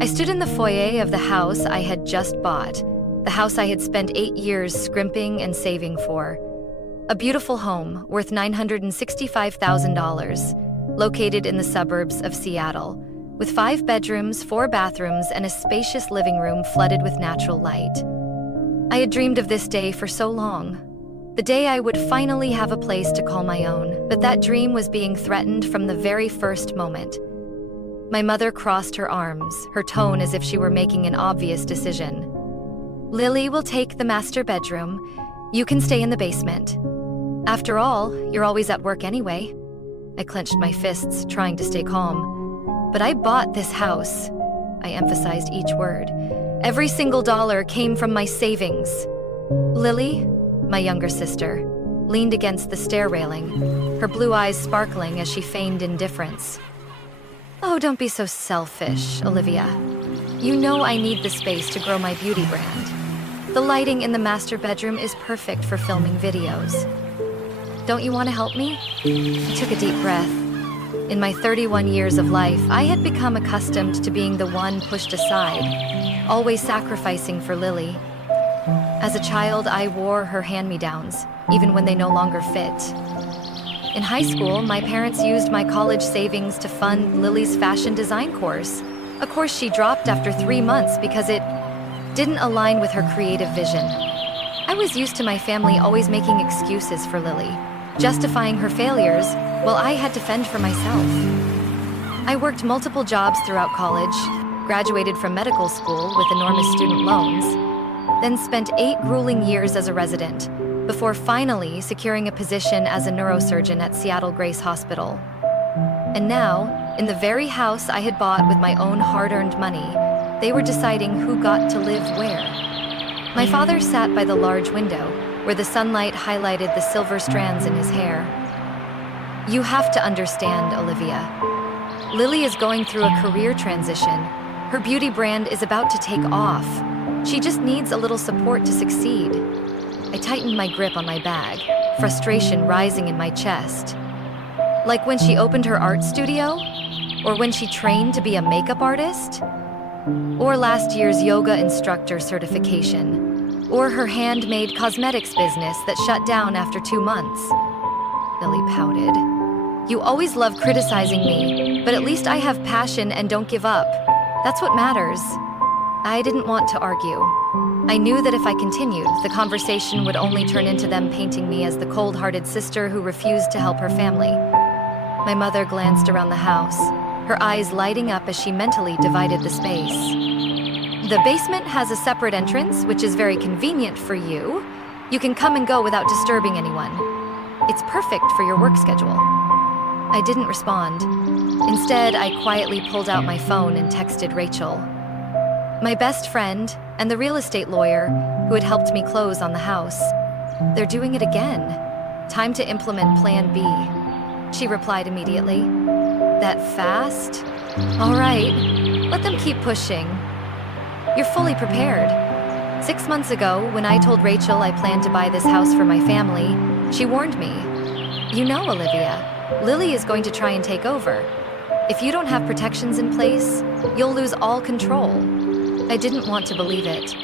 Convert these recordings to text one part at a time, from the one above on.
I stood in the foyer of the house I had just bought, the house I had spent 8 years scrimping and saving for. A beautiful home worth $965,000, located in the suburbs of Seattle, with 5 bedrooms, 4 bathrooms, and a spacious living room flooded with natural light. I had dreamed of this day for so long. The day I would finally have a place to call my own, but that dream was being threatened from the very first moment. My mother crossed her arms, her tone as if she were making an obvious decision. "Lily will take the master bedroom. You can stay in the basement. After all, you're always at work anyway." I clenched my fists, trying to stay calm. "But I bought this house." I emphasized each word. "Every single dollar came from my savings." Lily, my younger sister, leaned against the stair railing, her blue eyes sparkling as she feigned indifference. "Oh, don't be so selfish, Olivia. You know I need the space to grow my beauty brand. The lighting in the master bedroom is perfect for filming videos. Don't you want to help me?" I took a deep breath. In my 31 years of life, I had become accustomed to being the one pushed aside, always sacrificing for Lily. As a child, I wore her hand-me-downs, even when they no longer fit. In high school, my parents used my college savings to fund Lily's fashion design course, a course she dropped after 3 months because it didn't align with her creative vision. I was used to my family always making excuses for Lily, justifying her failures, while I had to fend for myself. I worked multiple jobs throughout college, graduated from medical school with enormous student loans, then spent 8 grueling years as a resident, before finally securing a position as a neurosurgeon at Seattle Grace Hospital. And now, in the very house I had bought with my own hard-earned money, they were deciding who got to live where. My father sat by the large window, where the sunlight highlighted the silver strands in his hair. "You have to understand, Olivia. Lily is going through a career transition. Her beauty brand is about to take off. She just needs a little support to succeed." I tightened my grip on my bag, frustration rising in my chest. Like when she opened her art studio? Or when she trained to be a makeup artist? Or last year's yoga instructor certification? Or her handmade cosmetics business that shut down after 2 months? Lily pouted. "You always love criticizing me, but at least I have passion and don't give up. That's what matters." I didn't want to argue. I knew that if I continued, the conversation would only turn into them painting me as the cold-hearted sister who refused to help her family. My mother glanced around the house, her eyes lighting up as she mentally divided the space. "The basement has a separate entrance, which is very convenient for you. You can come and go without disturbing anyone. It's perfect for your work schedule." I didn't respond. Instead, I quietly pulled out my phone and texted Rachel, my best friend and the real estate lawyer who had helped me close on the house. "They're doing it again. Time to implement Plan B." She replied immediately. "That fast? All right, let them keep pushing. You're fully prepared." 6 months ago, when I told Rachel I planned to buy this house for my family, she warned me, "You know, Olivia, Lily is going to try and take over. If you don't have protections in place, you'll lose all control." I didn't want to believe it.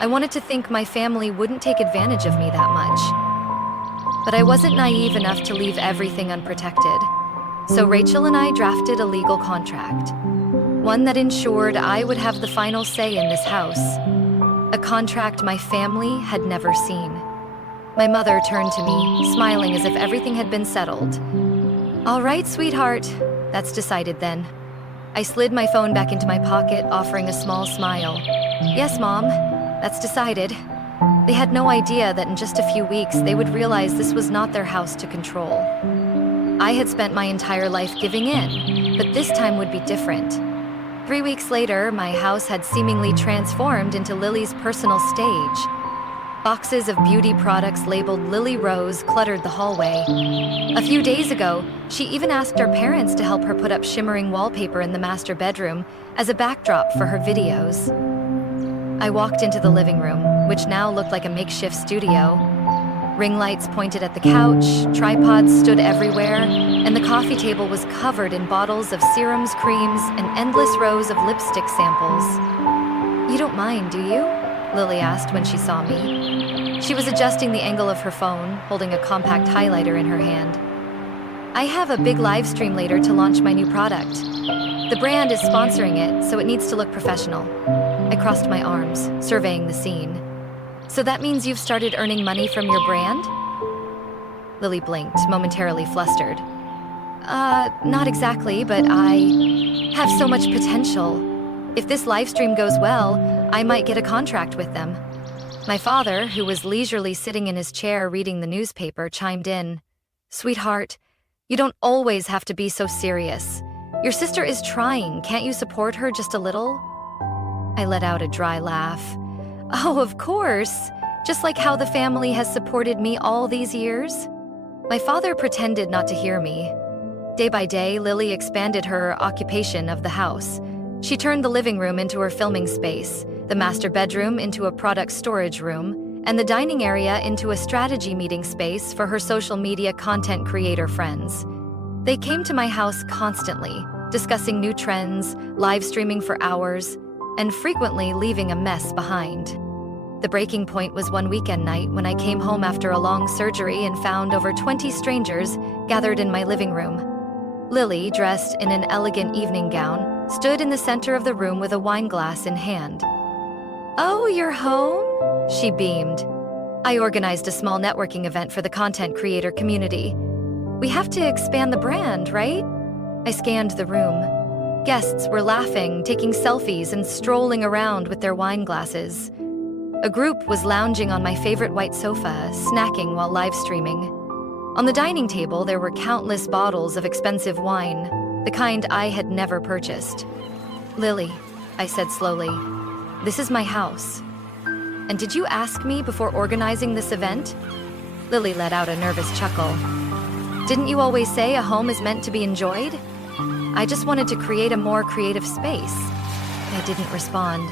I wanted to think my family wouldn't take advantage of me that much. But I wasn't naive enough to leave everything unprotected. So Rachel and I drafted a legal contract, one that ensured I would have the final say in this house, a contract my family had never seen. My mother turned to me, smiling as if everything had been settled. "All right, sweetheart, that's decided then." I slid my phone back into my pocket, offering a small smile. "Yes, Mom, that's decided." They had no idea that in just a few weeks they would realize this was not their house to control. I had spent my entire life giving in, but this time would be different. 3 weeks later, my house had seemingly transformed into Lily's personal stage. Boxes of beauty products labeled Lily Rose cluttered the hallway. A few days ago, she even asked our parents to help her put up shimmering wallpaper in the master bedroom as a backdrop for her videos. I walked into the living room, which now looked like a makeshift studio. Ring lights pointed at the couch, tripods stood everywhere, and the coffee table was covered in bottles of serums, creams, and endless rows of lipstick samples. "You don't mind, do you?" Lily asked when she saw me. She was adjusting the angle of her phone, holding a compact highlighter in her hand. "I have a big live stream later to launch my new product. The brand is sponsoring it, so it needs to look professional." I crossed my arms, surveying the scene. "So that means you've started earning money from your brand?" Lily blinked, momentarily flustered. Not exactly, but I have so much potential. If this live stream goes well, I might get a contract with them." My father, who was leisurely sitting in his chair reading the newspaper, chimed in. "Sweetheart, you don't always have to be so serious. Your sister is trying. Can't you support her just a little?" I let out a dry laugh. "Oh, of course. Just like how the family has supported me all these years." My father pretended not to hear me. Day by day, Lily expanded her occupation of the house. She turned the living room into her filming space, the master bedroom into a product storage room, and the dining area into a strategy meeting space for her social media content creator friends. They came to my house constantly, discussing new trends, live streaming for hours, and frequently leaving a mess behind. The breaking point was one weekend night when I came home after a long surgery and found over 20 strangers gathered in my living room. Lily, dressed in an elegant evening gown, stood in the center of the room with a wine glass in hand. "Oh, you're home?" She beamed. "I organized a small networking event for the content creator community. We have to expand the brand, right?" I scanned the room. Guests were laughing, taking selfies, and strolling around with their wine glasses. A group was lounging on my favorite white sofa, snacking while live streaming. On the dining table, there were countless bottles of expensive wine, the kind I had never purchased. "Lily," I said slowly, "this is my house. And did you ask me before organizing this event?" Lily let out a nervous chuckle. "Didn't you always say a home is meant to be enjoyed? I just wanted to create a more creative space." I didn't respond.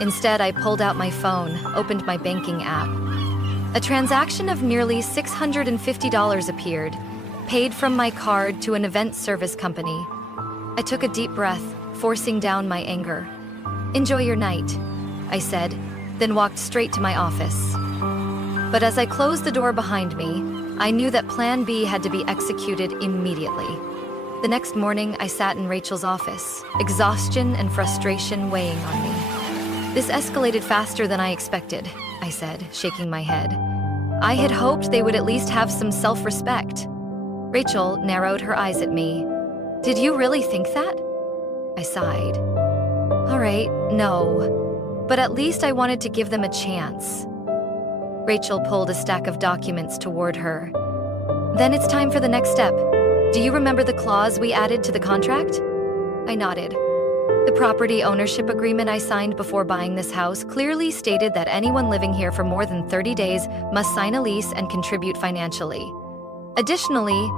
Instead, I pulled out my phone, opened my banking app. A transaction of nearly $650 appeared, paid from my card to an event service company. I took a deep breath, forcing down my anger. "Enjoy your night," I said, then walked straight to my office. But as I closed the door behind me, I knew that Plan B had to be executed immediately. The next morning, I sat in Rachel's office, exhaustion and frustration weighing on me. "This escalated faster than I expected," I said, shaking my head. "I had hoped they would at least have some self-respect." Rachel narrowed her eyes at me. "Did you really think that?" I sighed. "All right, no. But at least I wanted to give them a chance." Rachel pulled a stack of documents toward her. "Then it's time for the next step. Do you remember the clause we added to the contract?" I nodded. The property ownership agreement I signed before buying this house clearly stated that anyone living here for more than 30 days must sign a lease and contribute financially. Additionally,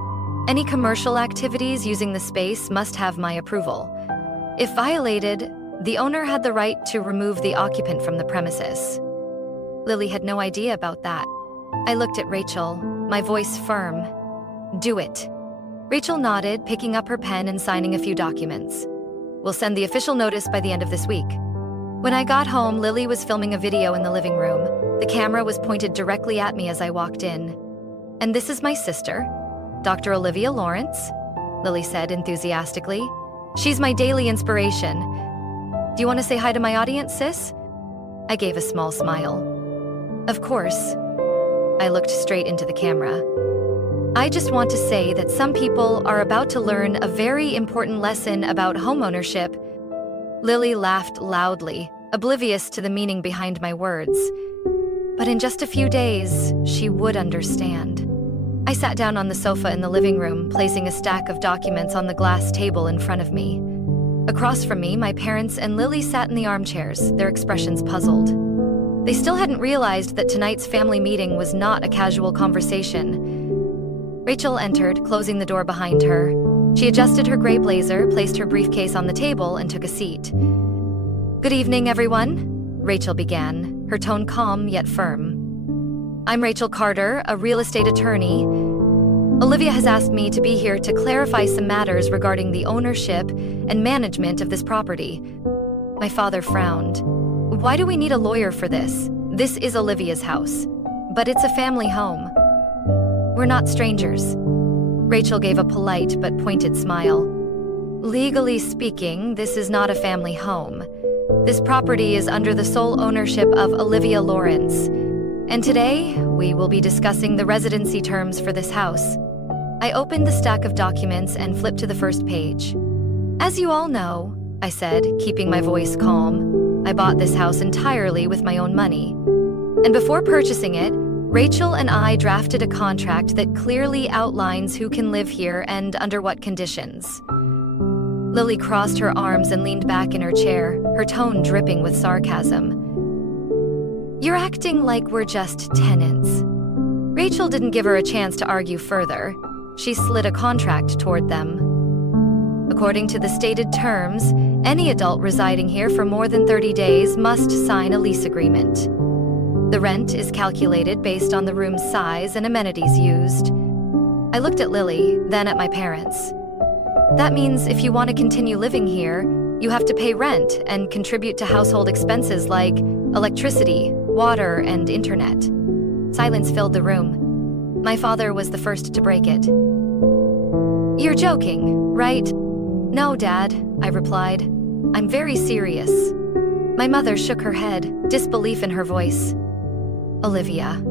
any commercial activities using the space must have my approval. If violated, the owner had the right to remove the occupant from the premises. Lily had no idea about that. I looked at Rachel, my voice firm. "Do it." Rachel nodded, picking up her pen and signing a few documents. "We'll send the official notice by the end of this week." When I got home, Lily was filming a video in the living room. The camera was pointed directly at me as I walked in. "And this is my sister, Dr. Olivia Lawrence," Lily said enthusiastically. "She's my daily inspiration. Do you want to say hi to my audience, sis?" I gave a small smile. "Of course." I looked straight into the camera. "I just want to say that some people are about to learn a very important lesson about homeownership." Lily laughed loudly, oblivious to the meaning behind my words. But in just a few days, she would understand. I sat down on the sofa in the living room, placing a stack of documents on the glass table in front of me. Across from me, my parents and Lily sat in the armchairs, their expressions puzzled. They still hadn't realized that tonight's family meeting was not a casual conversation. Rachel entered, closing the door behind her. She adjusted her gray blazer, placed her briefcase on the table, and took a seat. "Good evening, everyone," Rachel began, her tone calm yet firm. I'm Rachel Carter, a real estate attorney. Olivia has asked me to be here to clarify some matters regarding the ownership and management of this property. My father frowned. Why do we need a lawyer for this? This is Olivia's house, but it's a family home. We're not strangers. Rachel gave a polite but pointed smile. Legally speaking, this is not a family home. This property is under the sole ownership of Olivia Lawrence, and today we will be discussing the residency terms for this house. I opened the stack of documents and flipped to the first page. As you all know, I said, keeping my voice calm, I bought this house entirely with my own money. And before purchasing it, Rachel and I drafted a contract that clearly outlines who can live here and under what conditions. Lily crossed her arms and leaned back in her chair, her tone dripping with sarcasm. You're acting like we're just tenants. Rachel didn't give her a chance to argue further. She slid a contract toward them. According to the stated terms, any adult residing here for more than 30 days must sign a lease agreement. The rent is calculated based on the room's size and amenities used. I looked at Lily, then at my parents. That means if you want to continue living here, you have to pay rent and contribute to household expenses like electricity, water, and internet. Silence filled the room. My father was the first to break it. You're joking, right? No, Dad, I replied. I'm very serious. My mother shook her head, disbelief in her voice. Olivia,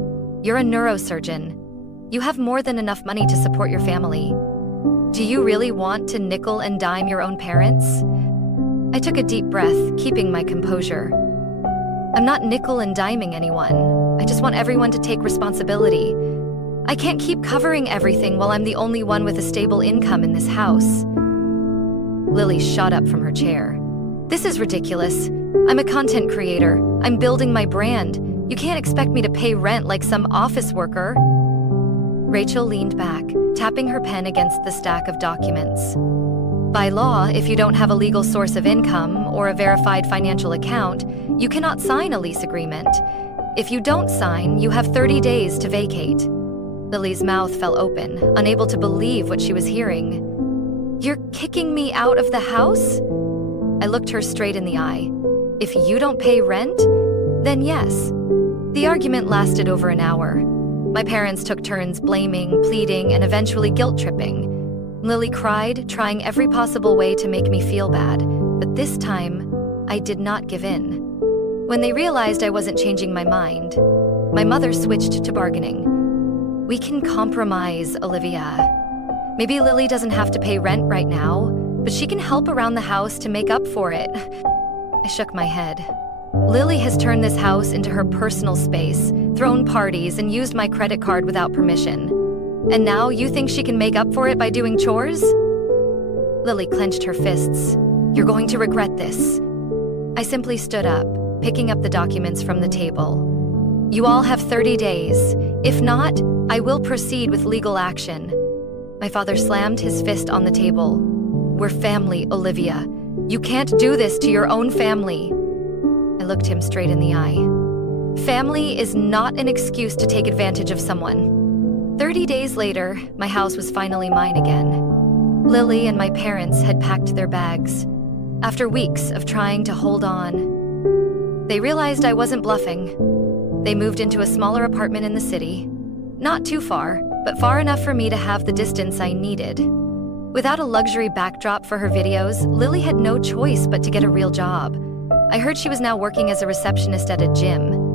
you're a neurosurgeon. You have more than enough money to support your family. Do you really want to nickel and dime your own parents? I took a deep breath, keeping my composure. I'm not nickel and diming anyone. I just want everyone to take responsibility. I can't keep covering everything while I'm the only one with a stable income in this house. Lily shot up from her chair. This is ridiculous. I'm a content creator. I'm building my brand. You can't expect me to pay rent like some office worker. Rachel leaned back, tapping her pen against the stack of documents. By law, if you don't have a legal source of income or a verified financial account, you cannot sign a lease agreement. If you don't sign, you have 30 days to vacate. Lily's mouth fell open, unable to believe what she was hearing. You're kicking me out of the house? I looked her straight in the eye. If you don't pay rent, then yes. The argument lasted over an hour. My parents took turns blaming, pleading, and eventually guilt-tripping. Lily cried, trying every possible way to make me feel bad, but this time, I did not give in. When they realized I wasn't changing my mind, my mother switched to bargaining. We can compromise, Olivia. Maybe Lily doesn't have to pay rent right now, but she can help around the house to make up for it. I shook my head. Lily has turned this house into her personal space, thrown parties, and used my credit card without permission. And now you think she can make up for it by doing chores? Lily clenched her fists. You're going to regret this. I simply stood up, picking up the documents from the table. You all have 30 days. If not, I will proceed with legal action. My father slammed his fist on the table. We're family, Olivia. You can't do this to your own family. I looked him straight in the eye. Family is not an excuse to take advantage of someone. 30 days later, my house was finally mine again. Lily and my parents had packed their bags. After weeks of trying to hold on, they realized I wasn't bluffing. They moved into a smaller apartment in the city. Not too far, but far enough for me to have the distance I needed. Without a luxury backdrop for her videos, Lily had no choice but to get a real job. I heard she was now working as a receptionist at a gym.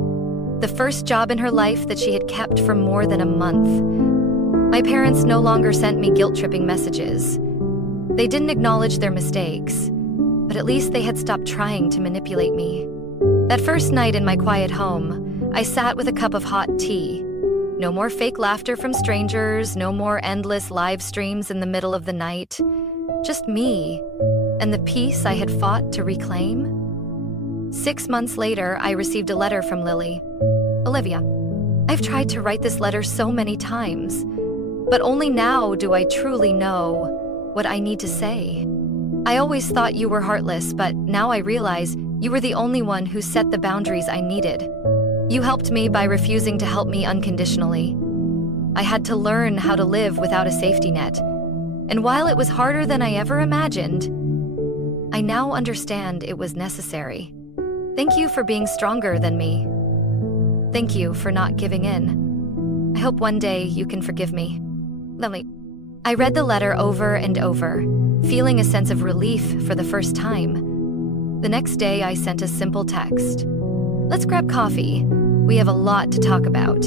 The first job in her life that she had kept for more than a month. My parents no longer sent me guilt-tripping messages. They didn't acknowledge their mistakes, but at least they had stopped trying to manipulate me. That first night in my quiet home, I sat with a cup of hot tea. No more fake laughter from strangers, no more endless live streams in the middle of the night. Just me, and the peace I had fought to reclaim. 6 months later, I received a letter from Lily. Olivia, I've tried to write this letter so many times, but only now do I truly know what I need to say. I always thought you were heartless, but now I realize you were the only one who set the boundaries I needed. You helped me by refusing to help me unconditionally. I had to learn how to live without a safety net. And while it was harder than I ever imagined, I now understand it was necessary. Thank you for being stronger than me. Thank you for not giving in. I hope one day you can forgive me. Lily. I read the letter over and over, feeling a sense of relief for the first time. The next day, I sent a simple text. Let's grab coffee. We have a lot to talk about.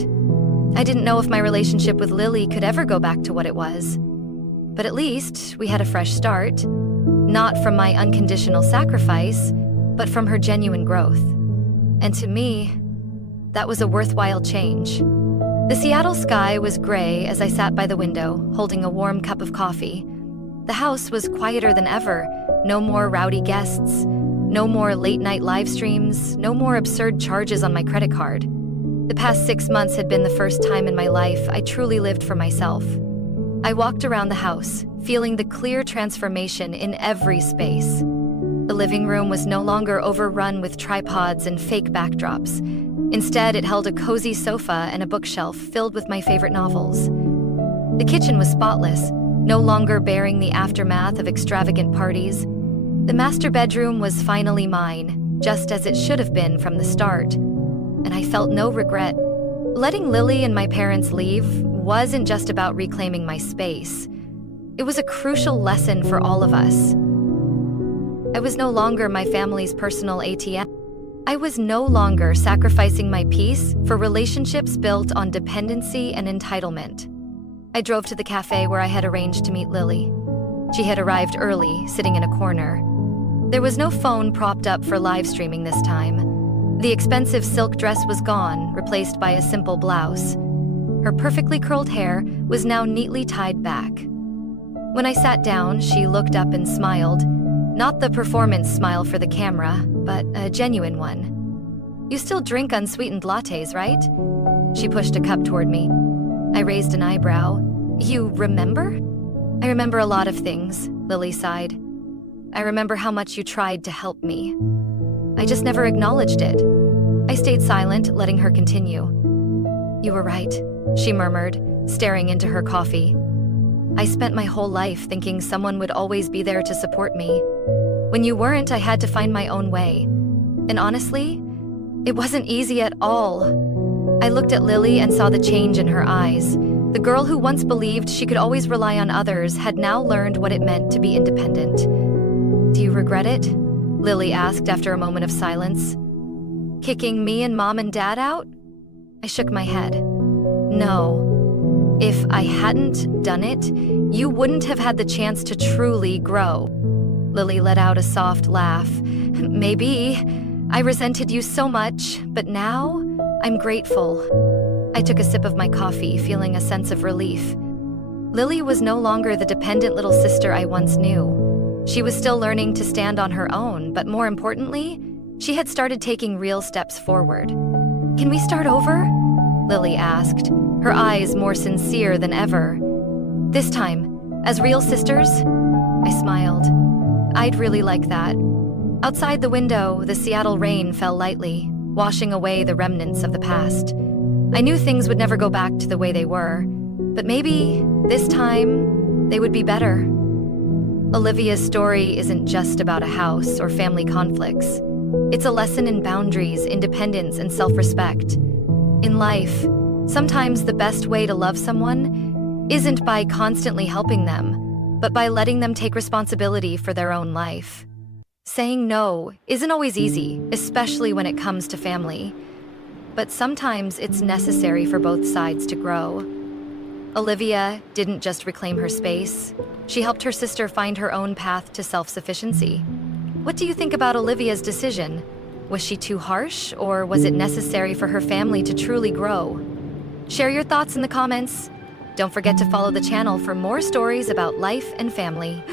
I didn't know if my relationship with Lily could ever go back to what it was. But at least we had a fresh start, not from my unconditional sacrifice, but from her genuine growth. And to me, that was a worthwhile change. The Seattle sky was gray as I sat by the window, holding a warm cup of coffee. The house was quieter than ever. No more rowdy guests, no more late-night live streams, no more absurd charges on my credit card. The past 6 months had been the first time in my life I truly lived for myself. I walked around the house, feeling the clear transformation in every space. The living room was no longer overrun with tripods and fake backdrops. Instead, it held a cozy sofa and a bookshelf filled with my favorite novels. The kitchen was spotless, no longer bearing the aftermath of extravagant parties. The master bedroom was finally mine, just as it should have been from the start, and I felt no regret. Letting Lily and my parents leave wasn't just about reclaiming my space. It was a crucial lesson for all of us. I was no longer my family's personal ATM. I was no longer sacrificing my peace for relationships built on dependency and entitlement. I drove to the cafe where I had arranged to meet Lily. She had arrived early, sitting in a corner. There was no phone propped up for live streaming this time. The expensive silk dress was gone, replaced by a simple blouse. Her perfectly curled hair was now neatly tied back. When I sat down, she looked up and smiled. Not the performance smile for the camera, but a genuine one. You still drink unsweetened lattes, right? She pushed a cup toward me. I raised an eyebrow. You remember? I remember a lot of things, Lily sighed. I remember how much you tried to help me. I just never acknowledged it. I stayed silent, letting her continue. You were right, she murmured, staring into her coffee. I spent my whole life thinking someone would always be there to support me. When you weren't, I had to find my own way. And honestly, it wasn't easy at all. I looked at Lily and saw the change in her eyes. The girl who once believed she could always rely on others had now learned what it meant to be independent. Do you regret it? Lily asked after a moment of silence. Kicking me and Mom and Dad out? I shook my head. No. If I hadn't done it, you wouldn't have had the chance to truly grow. Lily let out a soft laugh. Maybe. I resented you so much, but now I'm grateful. I took a sip of my coffee, feeling a sense of relief. Lily was no longer the dependent little sister I once knew. She was still learning to stand on her own, but more importantly, she had started taking real steps forward. Can we start over? Lily asked, her eyes more sincere than ever. This time, as real sisters? I smiled. I'd really like that. Outside the window, the Seattle rain fell lightly, washing away the remnants of the past. I knew things would never go back to the way they were, but maybe, this time, they would be better. Olivia's story isn't just about a house or family conflicts. It's a lesson in boundaries, independence, and self-respect. In life, sometimes the best way to love someone isn't by constantly helping them, but by letting them take responsibility for their own life. Saying no isn't always easy, especially when it comes to family. But sometimes it's necessary for both sides to grow. Olivia didn't just reclaim her space. She helped her sister find her own path to self-sufficiency. What do you think about Olivia's decision? Was she too harsh, or was it necessary for her family to truly grow? Share your thoughts in the comments. Don't forget to follow the channel for more stories about life and family.